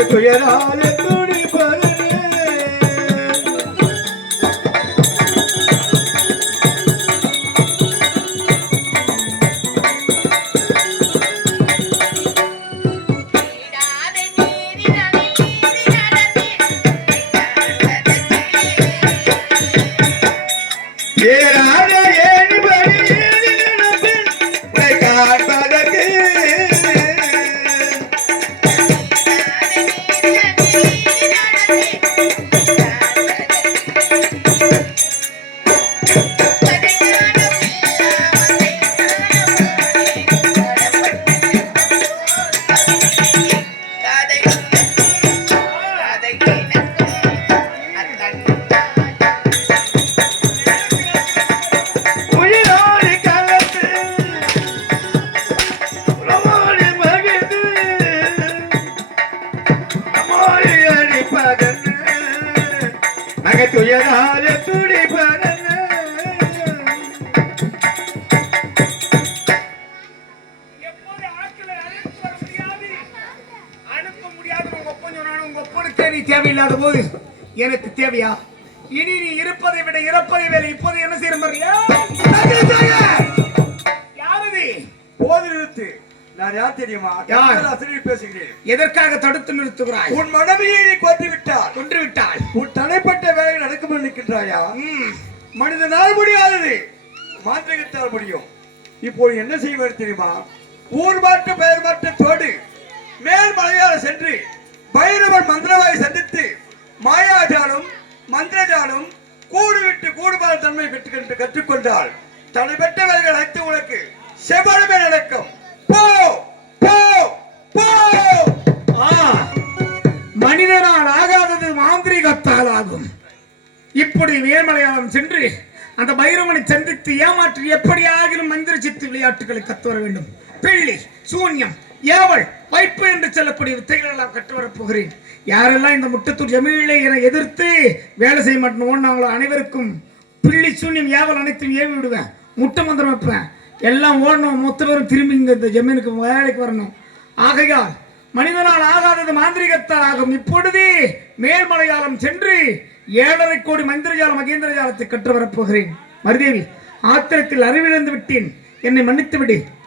துயராலே துடி பருனே ஏறாத ஏணி படி காண்பதற்கு துயராலே துடி பரனே எப்போது ஆட்களை அனுப்ப முடியாது உங்க ஒப்பன் சொன்னாலும் உங்க ஒப்பனுக்கே நீ தேவையில்லாத போது எனக்கு தேவையா? இனி நீ இருப்பதை விட இறப்பதை வேலை இப்போது என்ன செய்ய மாதிரியா? யாரது? போது நிறுத்து. நான் யார் தெரியுமா? யார் பேசுகிறேன். எதற்காக தடுத்து நிறுத்துகிறாய்? உன் மனைவியை நீ கொன்று விட்டாள். உன் தனிப்பட்ட வேலைகள் நடக்கும் நிற்கின்றாயா? மனிதனால் முடியாதது மாந்திரிகத்தால் முடியும். இப்போது என்ன செய்வது தெரியுமா? ஊர் மாற்று பெயர் மாற்றத்தோடு மேல் மலையாள சென்று பைரவன் மந்திரவாய் சந்தித்து மாயாஜாலும் மந்திரஜாலும் கூடு விட்டு கூடுபால் தன்மை பெற்று கற்றுக்கொண்டால் தனிப்பட்ட வேலைகள் அனைத்து உனக்கு செவ்வளமே நடக்கும். போ போ போ. மனிதனால் ஆகாதது மாந்திரிகத்தால் ஆகும். இப்படி மேல்மலையாளம் சென்று அந்த பைரவனை சந்தித்து ஏமாற்றி எப்படி ஆகிலும் மந்திர சித்து விளையாட்டுகளை கற்றுவர வேண்டும். பிள்ளி சூன்யம் ஏவல் வைப்பு என்று சொல்லக்கூடிய வித்தைகள் எல்லாம் கற்றுவரப் போகிறேன். யாரெல்லாம் இந்த முட்டத்தூர் ஜமீனிலே என எதிர்த்து வேலை செய்ய மாட்டேன் ஓடினாங்களோ அனைவருக்கும் பிள்ளி சூன்யம் ஏவல் அனைத்தையும் ஏவி விடுவேன். முட்டை மந்திரம் வைப்பேன். எல்லாம் ஓடணும். மொத்த பேரும் திரும்பி இங்க இந்த ஜமீனுக்கு வேலைக்கு வரணும். ஆகையால் மனிதனால் ஆகாதது மாந்திரிகத்தால் ஆகும். இப்பொழுது மேல்மலையாளம் சென்று 7.5 கோடி மந்திரஜால மகேந்திர ஜாலத்தை கற்று வரப்போகிறேன். மருதேவி, ஆத்திரத்தில் அறிவிழந்து விட்டேன், என்னை மன்னித்து விடு.